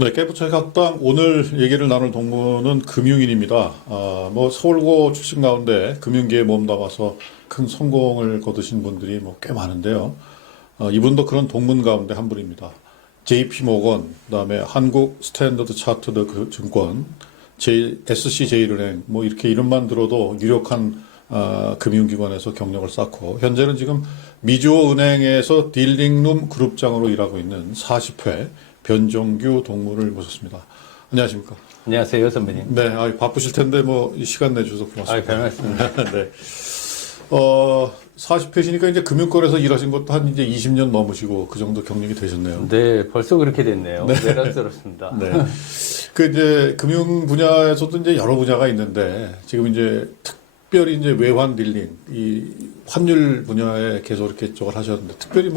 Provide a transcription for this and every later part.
네, 깨부처의 각당 오늘 얘기를 나눌 동무는 금융인입니다. 서울고 출신 가운데 금융계에 몸담아서 큰 성공을 거두신 분들이 꽤 많은데요. 이분도 그런 동문 가운데 한 분입니다. JP 모건, 그다음에 한국 스탠더드 차트드 증권, SC제일은행, 이렇게 이름만 들어도 유력한 금융기관에서 경력을 쌓고 현재는 지금 미주호 은행에서 딜링룸 그룹장으로 일하고 있는 40회 변종규 동무를 모셨습니다. 안녕하십니까? 안녕하세요, 선배님. 네, 바쁘실 텐데 시간 내주셔서 고맙습니다. 별 말씀입니다. 네. 40회시니까 이제 금융권에서 일하신 것도 한 이제 20년 넘으시고 그 정도 경력이 되셨네요. 네, 벌써 그렇게 됐네요. 외람스럽습니다. 네. 이제 금융 분야에서도 이제 여러 분야가 있는데 지금 이제 특별히 이제 외환 딜링, 이 환율 분야에 계속 이렇게 쪽을 하셨는데 특별히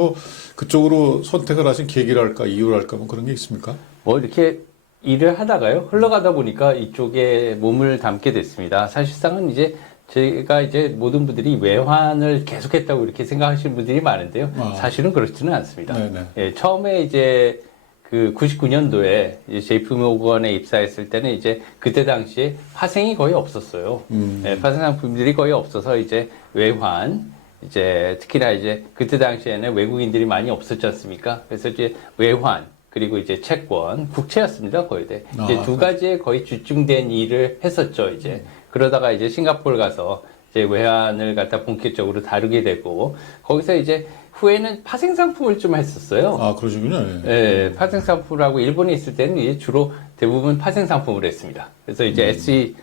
그쪽으로 선택을 하신 계기랄까 이유랄까 그런 게 있습니까? 이렇게 일을 하다가요, 흘러가다 보니까 이쪽에 몸을 담게 됐습니다. 사실상은 이제 제가 이제 모든 분들이 외환을 계속했다고 이렇게 생각하시는 분들이 많은데요. 사실은 그렇지는 않습니다. 예, 처음에 이제 그 99년도에 JP 모건에 입사했을 때는 이제 그때 당시에 파생이 거의 없었어요. 예, 파생 상품들이 거의 없어서 이제 외환, 이제 특히나 이제 그때 당시에는 외국인들이 많이 없었지 않습니까? 그래서 이제 외환, 그리고 이제 채권, 국채였습니다, 거의 대. 이제 두 가지에 거의 집중된 일을 했었죠, 이제. 그러다가 이제 싱가포르 가서 이제 외환을 갖다 본격적으로 다루게 되고, 거기서 이제 후에는 파생 상품을 좀 했었어요. 아, 그러시군요. 예, 파생 상품하고 일본에 있을 때는 이제 주로 대부분 파생 상품을 했습니다. 그래서 이제 SC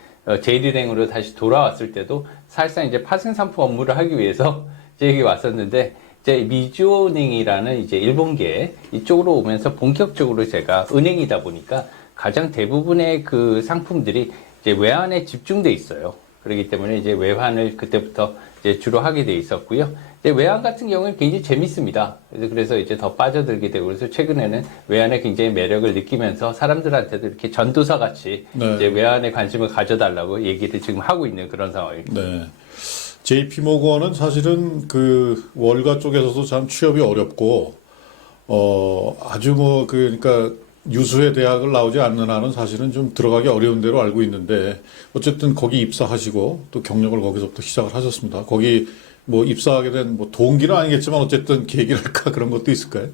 제일은행으로 다시 돌아왔을 때도 사실상 이제 파생 상품 업무를 하기 위해서 이제 여기 왔었는데, 이제 미주은행이라는 이제 일본계 이쪽으로 오면서 본격적으로 제가 은행이다 보니까 가장 대부분의 그 상품들이 이제 외환에 집중돼 있어요. 그렇기 때문에 이제 외환을 그때부터 이제 주로 하게 돼 있었고요. 이제 외환 같은 경우는 굉장히 재밌습니다. 그래서 이제 더 빠져들게 되고, 그래서 최근에는 외환에 굉장히 매력을 느끼면서 사람들한테도 이렇게 전도사 같이 이제 외환에 관심을 가져달라고 얘기를 지금 하고 있는 그런 상황입니다. 네. JP 모건은 사실은 그 월가 쪽에서도 참 취업이 어렵고, 아주 그러니까 유수의 대학을 나오지 않는 한은 사실은 좀 들어가기 어려운 대로 알고 있는데, 어쨌든 거기 입사하시고 또 경력을 거기서부터 시작을 하셨습니다. 거기 입사하게 된 동기는 아니겠지만 어쨌든 계기랄까 그런 것도 있을까요?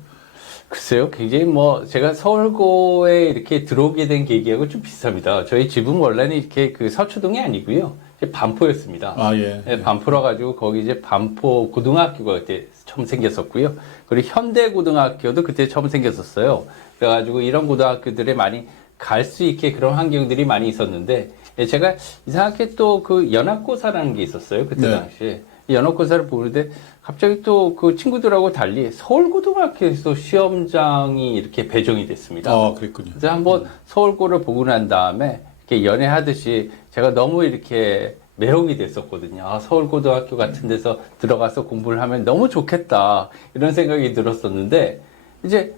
글쎄요, 굉장히 제가 서울고에 이렇게 들어오게 된 계기하고 좀 비슷합니다. 저희 집은 원래는 이렇게 그 서초동이 아니고요. 반포였습니다. 아, 예. 네, 반포라 가지고 거기 이제 반포 고등학교가 그때 처음 생겼었고요. 그리고 현대고등학교도 그때 처음 생겼었어요. 그래가지고 이런 고등학교들에 많이 갈 수 있게 그런 환경들이 많이 있었는데, 제가 이상하게 또 그 연합고사라는 게 있었어요. 그때 당시에. 연합고사를 보는데 갑자기 또 그 친구들하고 달리 서울고등학교에서 시험장이 이렇게 배정이 됐습니다. 아, 그랬군요. 그래서 한번 서울고를 보고 난 다음에 이렇게 연애하듯이 제가 너무 이렇게 매혹이 됐었거든요. 아, 서울고등학교 같은 데서 들어가서 공부를 하면 너무 좋겠다. 이런 생각이 들었었는데, 이제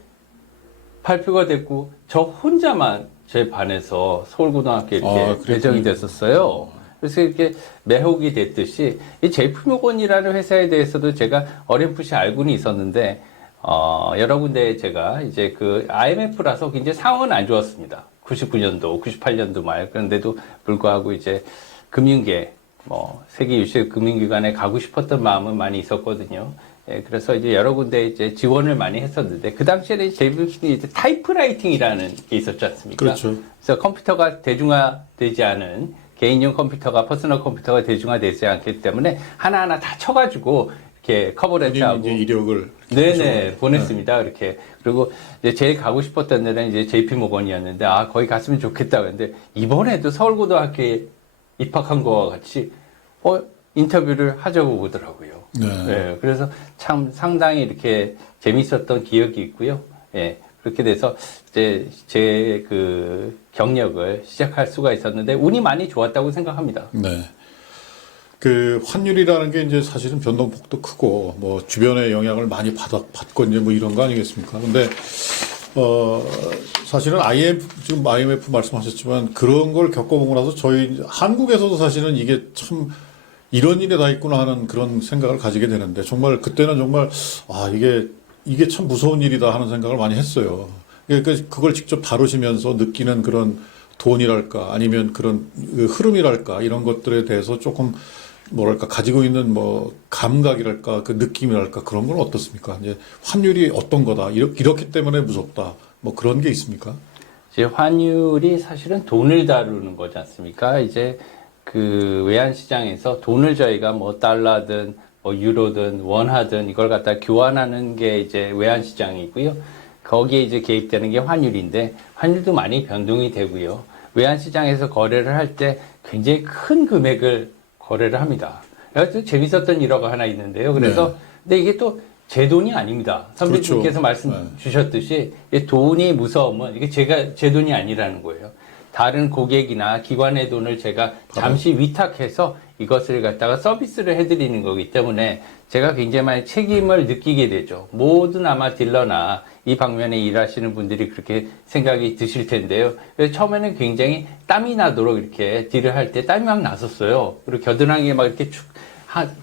발표가 됐고, 저 혼자만 제 반에서 서울고등학교에 이렇게 배정이 됐었어요. 그래서 이렇게 매혹이 됐듯이, 이 JP모건이라는 회사에 대해서도 제가 어렴풋이 알고는 있었는데, 여러 군데 제가 이제 그 IMF라서 굉장히 상황은 안 좋았습니다. 99년도, 98년도 말. 그런데도 불구하고 이제 금융계, 세계 유식 금융기관에 가고 싶었던 마음은 많이 있었거든요. 예, 그래서 이제 여러 군데 이제 지원을 많이 했었는데, 그 당시에는 제일분이 이제 타이프라이팅이라는 게 있었지 않습니까? 그렇죠. 그래서 컴퓨터가 대중화되지 않은 개인용 컴퓨터가, 퍼스널 컴퓨터가 대중화되지 않기 때문에 하나하나 다 쳐가지고 이렇게 커버레이트하고 이제 이력을 네네 보냈습니다. 이렇게. 그리고 이제 제일 가고 싶었던 데는 이제 JP 모건이었는데, 거기 갔으면 좋겠다. 그런데 이번에도 서울고등학교에 입학한 거와 같이 인터뷰를 하자고 보더라고요. 네. 그래서 참 상당히 이렇게 재밌었던 기억이 있고요. 예. 그렇게 돼서 이제 제 그 경력을 시작할 수가 있었는데 운이 많이 좋았다고 생각합니다. 네. 그 환율이라는 게 이제 사실은 변동폭도 크고 주변의 영향을 많이 받고 이제 이런 거 아니겠습니까? 근데 사실은 지금 IMF 말씀하셨지만 그런 걸 겪어보고 나서 저희 한국에서도 사실은 이게 참 이런 일이 다 있구나 하는 그런 생각을 가지게 되는데, 정말 그때는 정말 이게 참 무서운 일이다 하는 생각을 많이 했어요. 그걸 직접 다루시면서 느끼는 그런 돈이랄까 아니면 그런 그 흐름이랄까 이런 것들에 대해서 조금 뭐랄까 가지고 있는 뭐 감각이랄까 그 느낌이랄까 그런 건 어떻습니까? 이제 환율이 어떤 거다 이렇기 때문에 무섭다 뭐 그런 게 있습니까? 이제 환율이 사실은 돈을 다루는 거지 않습니까? 이제 그 외환 시장에서 돈을 저희가 뭐 달러든 뭐 유로든 원화든 이걸 갖다 교환하는 게 이제 외환 시장이고요. 거기에 이제 개입되는 게 환율인데 환율도 많이 변동이 되고요. 외환 시장에서 거래를 할 때 굉장히 큰 금액을 거래를 합니다. 그래서 재밌었던 일화가 하나 있는데요. 그래서 근데 이게 또 제 돈이 아닙니다. 선배님께서 그렇죠. 말씀 주셨듯이 돈이 무서우면 이게 제 돈이 아니라는 거예요. 다른 고객이나 기관의 돈을 제가 잠시 위탁해서 이것을 갖다가 서비스를 해드리는 거기 때문에 제가 굉장히 많이 책임을 느끼게 되죠. 모든 아마 딜러나 이 방면에 일하시는 분들이 그렇게 생각이 드실 텐데요. 그래서 처음에는 굉장히 땀이 나도록 이렇게 딜을 할 때 땀이 막 났었어요. 그리고 겨드랑이에 막 이렇게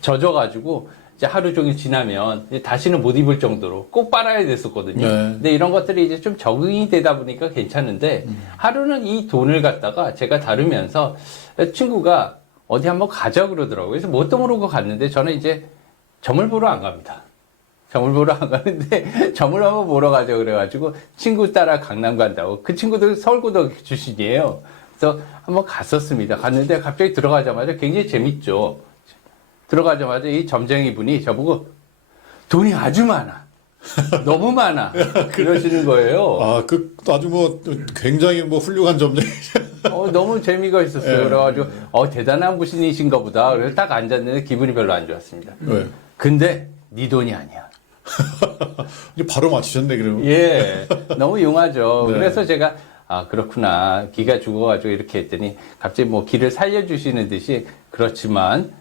젖어가지고 이제 하루 종일 지나면 이제 다시는 못 입을 정도로 꼭 빨아야 됐었거든요. 네. 근데 이런 것들이 이제 좀 적응이 되다 보니까 괜찮은데 하루는 이 돈을 갖다가 제가 다루면서 친구가 어디 한번 가자 그러더라고요. 그래서 뭣도 모르고 갔는데 저는 이제 점을 보러 안 갑니다. 점을 보러 안 가는데 점을 한번 보러 가자 그래가지고 친구 따라 강남 간다고. 그 친구들 서울고등학교 출신이에요. 그래서 한번 갔었습니다. 갔는데 갑자기 들어가자마자 굉장히 재밌죠. 들어가자마자 이 점쟁이 분이 저보고 돈이 아주 많아. 너무 많아. 그러시는 거예요. 아, 아주 뭐 굉장히 뭐 훌륭한 점쟁이. 너무 재미가 있었어요. 그래가지고 대단한 분이신가 보다. 그래서 딱 앉았는데 기분이 별로 안 좋았습니다. 네. 근데 네 돈이 아니야. 이제 바로 맞추셨네 그러면. 예, 너무 용하죠. 네. 그래서 제가 그렇구나. 기가 죽어가지고 이렇게 했더니 갑자기 뭐 기를 살려주시는 듯이 그렇지만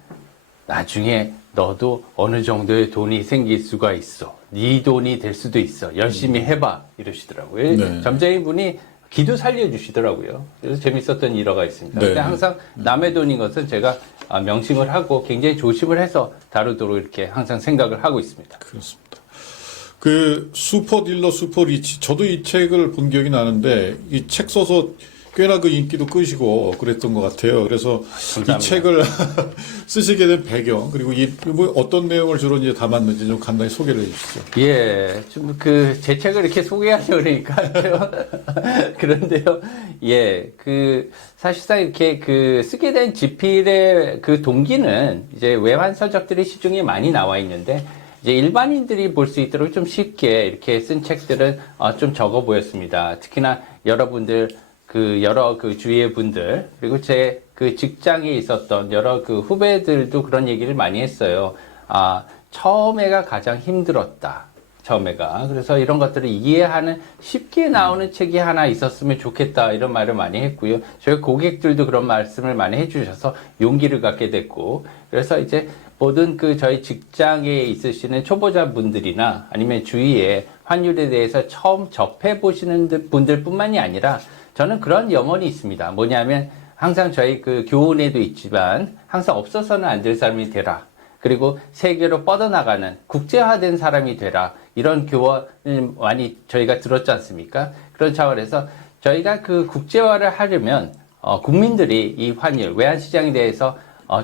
나중에 너도 어느 정도의 돈이 생길 수가 있어. 네 돈이 될 수도 있어. 열심히 해봐. 이러시더라고요. 네. 점쟁이 분이 기도 살려주시더라고요. 그래서 재밌었던 일화가 있습니다. 네. 근데 항상 남의 돈인 것은 제가 명심을 하고 굉장히 조심을 해서 다루도록 이렇게 항상 생각을 하고 있습니다. 그렇습니다. 그 슈퍼딜러 슈퍼리치 저도 이 책을 본 기억이 나는데 이 책 써서 꽤나 그 인기도 끄시고 그랬던 것 같아요. 그래서 감사합니다. 이 책을 쓰시게 된 배경 그리고 뭐 어떤 내용을 주로 이제 담았는지 좀 간단히 소개를 해주시죠. 예, 좀 제 책을 이렇게 소개하려고 그러니까요. 그런데요, 예, 사실상 이렇게 쓰게 된 지필의 그 동기는 이제 외환 서적들이 시중에 많이 나와 있는데, 이제 일반인들이 볼 수 있도록 좀 쉽게 이렇게 쓴 책들은 좀 적어 보였습니다. 특히나 여러분들, 여러 주위의 분들, 그리고 제 직장에 있었던 여러 후배들도 그런 얘기를 많이 했어요. 처음에가 가장 힘들었다. 처음에가. 그래서 이런 것들을 이해하는 쉽게 나오는 책이 하나 있었으면 좋겠다. 이런 말을 많이 했고요. 저희 고객들도 그런 말씀을 많이 해주셔서 용기를 갖게 됐고, 그래서 이제 모든 저희 직장에 있으시는 초보자분들이나 아니면 주위에 환율에 대해서 처음 접해보시는 분들뿐만이 아니라 저는 그런 염원이 있습니다. 뭐냐면 항상 저희 교훈에도 있지만 항상 없어서는 안 될 사람이 되라. 그리고 세계로 뻗어나가는 국제화된 사람이 되라. 이런 교훈을 많이 저희가 들었지 않습니까? 그런 차원에서 저희가 국제화를 하려면 국민들이 이 환율, 외환시장에 대해서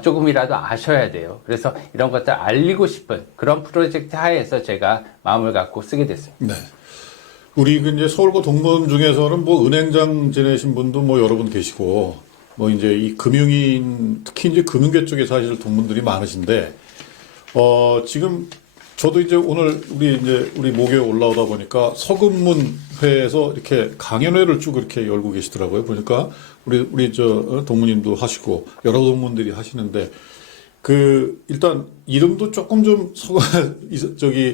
조금이라도 아셔야 돼요. 그래서 이런 것들 알리고 싶은 그런 프로젝트 하에서 제가 마음을 갖고 쓰게 됐습니다. 네. 우리 이제 서울고 동문 중에서는 뭐 은행장 지내신 분도 뭐 여러 분 계시고 뭐 이제 이 금융인 특히 이제 금융계 쪽에 사실 동문들이 많으신데 지금 저도 이제 오늘 우리 목요일 올라오다 보니까 서금문회에서 이렇게 강연회를 쭉 이렇게 열고 계시더라고요. 보니까 우리 동문님도 하시고 여러 동문들이 하시는데 일단 이름도 조금 좀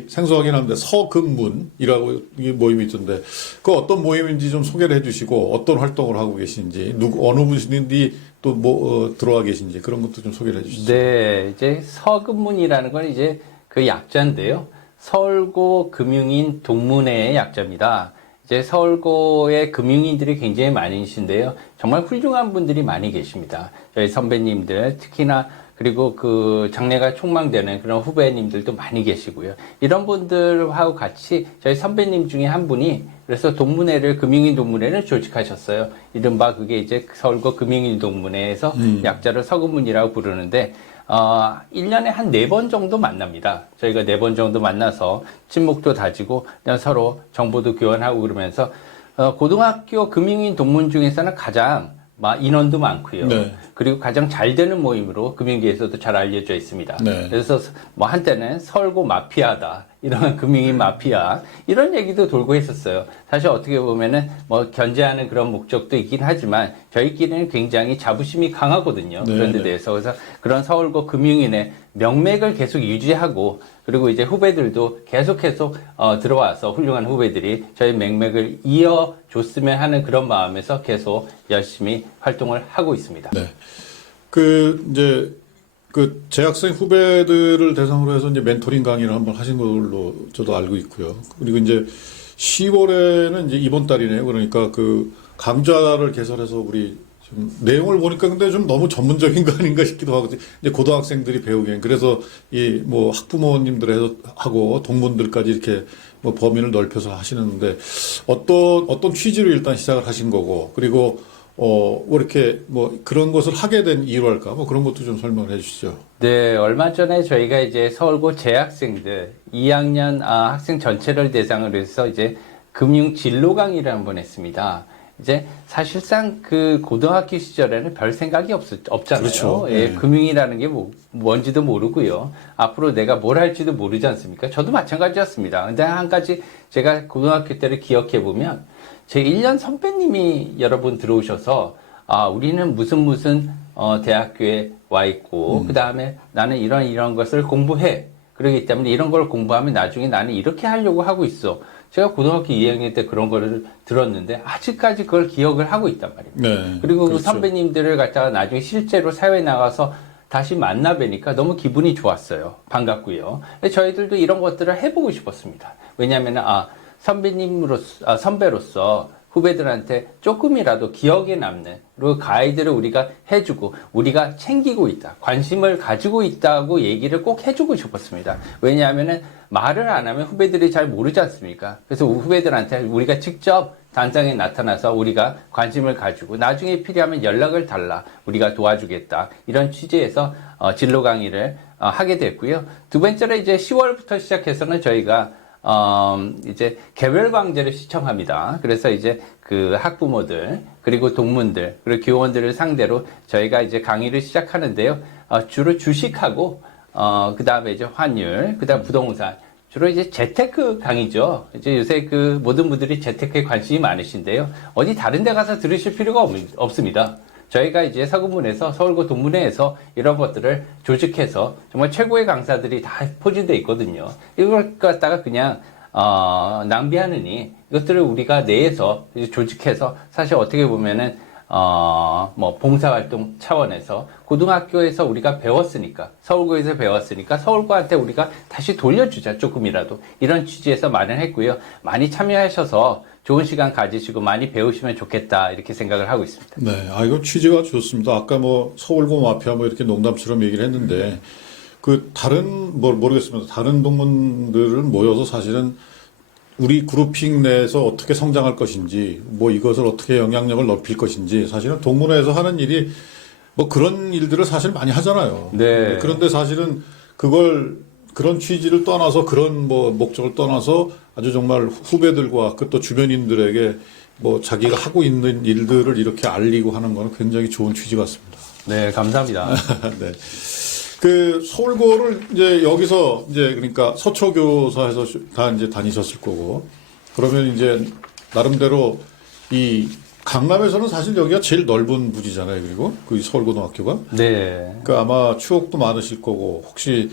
생소하긴 한데 서금문이라고 이 모임이 있던데 어떤 모임인지 좀 소개를 해주시고 어떤 활동을 하고 계신지 어느 분인지 또 뭐 들어와 계신지 그런 것도 좀 소개를 해주시죠. 네, 이제 서금문이라는 건 이제 약자인데요. 서울고 금융인 동문회의 약자입니다. 이제 서울고의 금융인들이 굉장히 많으신데요. 정말 훌륭한 분들이 많이 계십니다. 저희 선배님들 특히나 그리고 장래가 촉망되는 그런 후배님들도 많이 계시고요. 이런 분들하고 같이 저희 선배님 중에 한 분이 그래서 동문회를, 금융인 동문회를 조직하셨어요. 이른바 그게 이제 서울고 금융인 동문회에서 약자를 서금문이라고 부르는데, 1년에 한 4번 정도 만납니다. 저희가 4번 정도 만나서 친목도 다지고, 그냥 서로 정보도 교환하고 그러면서, 고등학교 금융인 동문 중에서는 가장 인원도 많고요. 네. 그리고 가장 잘 되는 모임으로 금융계에서도 잘 알려져 있습니다. 네. 그래서 뭐 한때는 서울고 마피아다, 이런 금융인 마피아, 이런 얘기도 돌고 했었어요. 사실 어떻게 보면은 뭐 견제하는 그런 목적도 있긴 하지만 저희끼리는 굉장히 자부심이 강하거든요. 네, 그런 데 네. 대해서. 그래서 그런 서울고 금융인의 명맥을 계속 유지하고, 그리고 이제 후배들도 계속해서 들어와서 훌륭한 후배들이 저희 맥맥을 이어줬으면 하는 그런 마음에서 계속 열심히 활동을 하고 있습니다. 네. 이제, 재학생 후배들을 대상으로 해서 이제 멘토링 강의를 한번 하신 걸로 저도 알고 있고요. 그리고 이제 10월에는 이제 이번 달이네요. 그러니까 강좌를 개설해서 우리 좀 내용을 보니까 근데 좀 너무 전문적인 거 아닌가 싶기도 하고, 이제 고등학생들이 배우기엔. 그래서 학부모님들하고 동문들까지 이렇게 뭐 범위를 넓혀서 하시는데, 어떤 취지로 일단 시작을 하신 거고, 그리고 이렇게 그런 것을 하게 된 이유랄까? 그런 것도 좀 설명을 해 주시죠. 네, 얼마 전에 저희가 이제 서울고 재학생들 2학년 학생 전체를 대상으로 해서 이제 금융 진로 강의를 한번 했습니다. 이제 사실상 고등학교 시절에는 별 생각이 없잖아요. 그렇죠. 예, 네. 금융이라는 게 뭔지도 모르고요. 앞으로 내가 뭘 할지도 모르지 않습니까? 저도 마찬가지였습니다. 근데 한 가지 제가 고등학교 때를 기억해 보면, 제 1년 선배님이 여러분 들어오셔서, 우리는 무슨 대학교에 와 있고, 그 다음에 나는 이런 것을 공부해. 그러기 때문에 이런 걸 공부하면 나중에 나는 이렇게 하려고 하고 있어. 제가 고등학교 2학년 때 그런 거를 들었는데, 아직까지 그걸 기억을 하고 있단 말입니다. 네. 그리고 그 그렇죠. 선배님들을 갖다가 나중에 실제로 사회에 나가서 다시 만나 뵈니까 너무 기분이 좋았어요. 반갑고요. 저희들도 이런 것들을 해보고 싶었습니다. 왜냐하면, 선배로서 후배들한테 조금이라도 기억에 남는, 그리고 가이드를 우리가 해주고 우리가 챙기고 있다, 관심을 가지고 있다고 얘기를 꼭 해주고 싶었습니다. 왜냐하면은 말을 안 하면 후배들이 잘 모르지 않습니까? 그래서 후배들한테 우리가 직접 단장에 나타나서 우리가 관심을 가지고 나중에 필요하면 연락을 달라, 우리가 도와주겠다, 이런 취지에서 진로 강의를 하게 됐고요. 두 번째로 이제 10월부터 시작해서는 저희가 이제 개별 강좌를 시청합니다. 그래서 이제 학부모들, 그리고 동문들, 그리고 교원들을 상대로 저희가 이제 강의를 시작하는데요. 주로 주식하고, 그 다음에 이제 환율, 그 다음 부동산, 주로 이제 재테크 강의죠. 이제 요새 모든 분들이 재테크에 관심이 많으신데요. 어디 다른 데 가서 들으실 필요가 없습니다. 저희가 이제 서금문에서, 서울고 동문회에서 이런 것들을 조직해서 정말 최고의 강사들이 다 포진되어 있거든요. 이걸 갖다가 그냥 낭비하느니 이것들을 우리가 내에서 이제 조직해서, 사실 어떻게 보면은 봉사활동 차원에서 고등학교에서 우리가 배웠으니까, 서울고에서 배웠으니까 서울고한테 우리가 다시 돌려주자, 조금이라도, 이런 취지에서 마련했고요. 많이 참여하셔서 좋은 시간 가지시고 많이 배우시면 좋겠다, 이렇게 생각을 하고 있습니다. 네, 이거 취지가 좋습니다. 아까 서울고 마피아 이렇게 농담처럼 얘기를 했는데, 모르겠습니다. 다른 동문들을 모여서 사실은 우리 그룹핑 내에서 어떻게 성장할 것인지, 이것을 어떻게 영향력을 높일 것인지, 사실은 동문회에서 하는 일이 그런 일들을 사실 많이 하잖아요. 네. 그런데 사실은 그런 취지를 떠나서, 그런 목적을 떠나서 아주 정말 후배들과 또 주변인들에게 자기가 하고 있는 일들을 이렇게 알리고 하는 거는 굉장히 좋은 취지 같습니다. 네, 감사합니다. 네. 서울고를 이제 여기서 그러니까 서초교사에서 다 이제 다니셨을 거고, 그러면 이제 나름대로 이 강남에서는 사실 여기가 제일 넓은 부지잖아요. 그리고 서울고등학교가. 네. 아마 추억도 많으실 거고, 혹시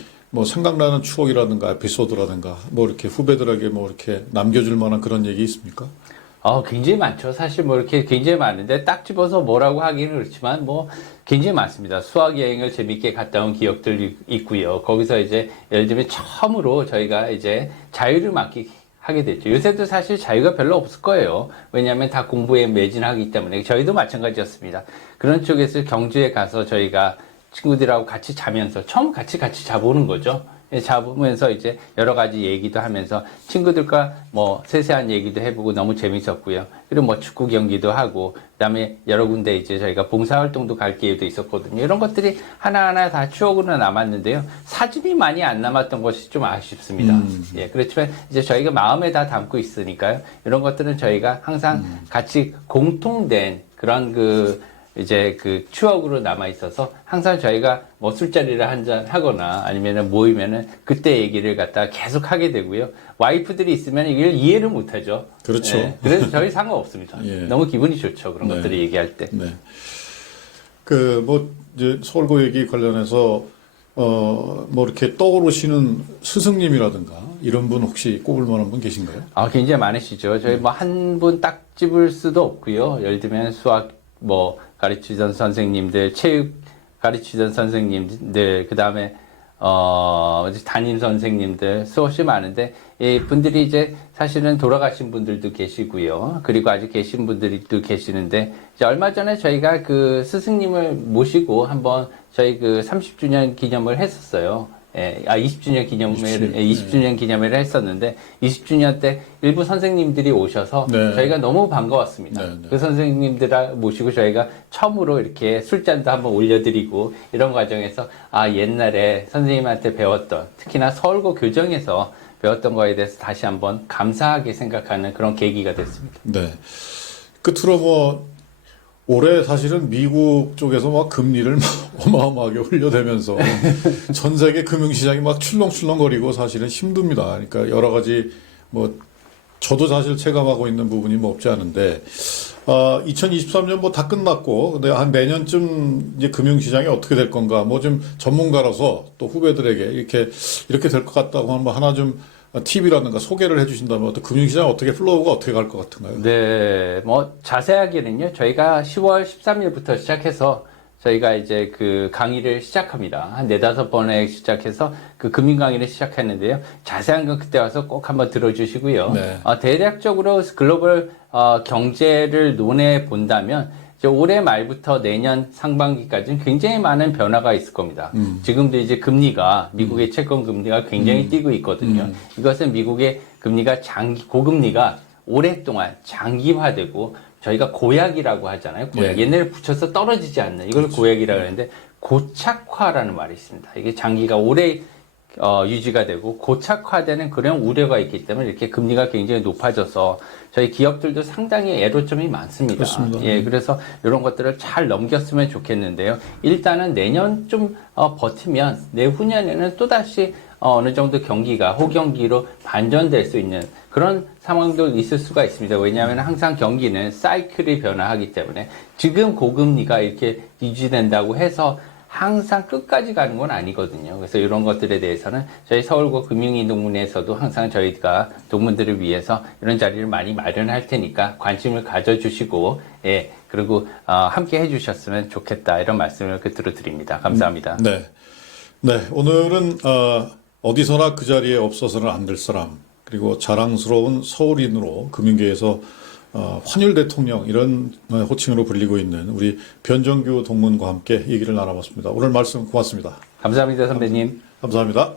생각나는 추억이라든가 에피소드라든가 이렇게 후배들에게 이렇게 남겨줄 만한 그런 얘기 있습니까? 굉장히 많죠. 사실 이렇게 굉장히 많은데 딱 집어서 뭐라고 하기는 그렇지만 굉장히 많습니다. 수학 여행을 재밌게 갔다 온 기억들이 있고요. 거기서 이제 예를 들면 처음으로 저희가 이제 자유를 하게 됐죠. 요새도 사실 자유가 별로 없을 거예요. 왜냐하면 다 공부에 매진하기 때문에. 저희도 마찬가지였습니다. 그런 쪽에서 경주에 가서 저희가 친구들하고 같이 자면서 처음 같이 자보는 거죠. 잡으면서 이제 여러 가지 얘기도 하면서 친구들과 뭐 세세한 얘기도 해보고 너무 재밌었고요. 그리고 뭐 축구 경기도 하고 그다음에 여러 군데 이제 저희가 봉사활동도 갈 기회도 있었거든요. 이런 것들이 하나하나 다 추억으로 남았는데요. 사진이 많이 안 남았던 것이 좀 아쉽습니다. 예, 그렇지만 이제 저희가 마음에 다 담고 있으니까요. 이런 것들은 저희가 항상 같이 공통된 그런 이제 그 추억으로 남아 있어서 항상 저희가 뭐 술자리를 한잔 하거나 아니면은 모이면은 그때 얘기를 갖다 계속 하게 되고요. 와이프들이 있으면 이걸 이해를 못 하죠. 그렇죠. 예, 그래서 저희 상관없습니다. 예. 너무 기분이 좋죠. 그런 네. 것들을 얘기할 때. 네. 이제 서울고 얘기 관련해서, 뭐 이렇게 떠오르시는 스승님이라든가 이런 분 혹시 꼽을 만한 분 계신가요? 아, 굉장히 많으시죠. 저희 뭐 한 분 딱 집을 수도 없고요. 예를 들면 수학 뭐 가르치던 선생님들, 체육 가르치던 선생님들, 그 다음에 담임 선생님들 수없이 많은데 이 분들이 이제 사실은 돌아가신 분들도 계시고요. 그리고 아직 계신 분들이 또 계시는데 이제 얼마 전에 저희가 그 스승님을 모시고 한번 저희 그 30주년 기념을 했었어요. 20주년 기념회를, 20주년 기념회를 했었는데, 20주년 때 일부 선생님들이 오셔서 네. 저희가 너무 반가웠습니다. 네, 네. 그 선생님들 모시고 저희가 처음으로 이렇게 술잔도 한번 올려드리고, 이런 과정에서, 옛날에 선생님한테 배웠던, 특히나 서울고 교정에서 배웠던 거에 대해서 다시 한번 감사하게 생각하는 그런 계기가 됐습니다. 네. 끝으로 올해 사실은 미국 쪽에서 막 금리를 막 어마어마하게 올려대면서 전 세계 금융시장이 막 출렁출렁거리고 사실은 힘듭니다. 그러니까 여러 가지 저도 사실 체감하고 있는 부분이 없지 않은데, 2023년 다 끝났고, 근데 한 내년쯤 이제 금융시장이 어떻게 될 건가, 좀 전문가로서 또 후배들에게 이렇게 될 것 같다고 하면 하나 좀 팁이라든가 소개를 해주신다면 금융시장 플로우가 어떻게 갈 것 같은가요? 네, 자세하게는요, 저희가 10월 13일부터 시작해서 저희가 이제 그 강의를 시작합니다. 한 4-5번에 시작해서 그 금융 강의를 시작했는데요. 자세한 건 그때 와서 꼭 한번 들어주시고요. 네. 대략적으로 글로벌 경제를 논해 본다면 이제 올해 말부터 내년 상반기까지는 굉장히 많은 변화가 있을 겁니다. 지금도 이제 미국의 채권 금리가 굉장히 뛰고 있거든요. 이것은 미국의 금리가 고금리가 오랫동안 장기화되고 저희가 고약이라고 하잖아요. 고약. 예. 옛날에 붙여서 떨어지지 않는 이걸 고약이라고 하는데 고착화라는 말이 있습니다. 이게 장기가 오래 유지가 되고 고착화되는 그런 우려가 있기 때문에 이렇게 금리가 굉장히 높아져서 저희 기업들도 상당히 애로점이 많습니다. 그렇습니다. 예, 그래서 이런 것들을 잘 넘겼으면 좋겠는데요. 일단은 내년 좀 버티면 내후년에는 또다시 어느 정도 경기가 호경기로 반전될 수 있는 그런 상황도 있을 수가 있습니다. 왜냐하면 항상 경기는 사이클이 변화하기 때문에 지금 고금리가 이렇게 유지된다고 해서 항상 끝까지 가는 건 아니거든요. 그래서 이런 것들에 대해서는 저희 서울고 금융인 동문회에서도 항상 저희가 동문들을 위해서 이런 자리를 많이 마련할 테니까 관심을 가져주시고, 예, 그리고 함께 해주셨으면 좋겠다 이런 말씀을 끝으로 드립니다. 감사합니다. 네. 네. 오늘은 어디서나 그 자리에 없어서는 안 될 사람, 그리고 자랑스러운 서울인으로 금융계에서 환율 대통령 이런 호칭으로 불리고 있는 우리 변정규 동문과 함께 얘기를 나눠봤습니다. 오늘 말씀 고맙습니다. 감사합니다, 선배님. 감사합니다.